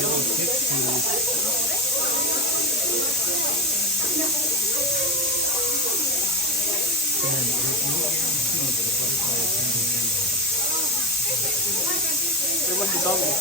Yellow tip to and there's no guarantee that a butterfly is going to land on it. There was the bubble.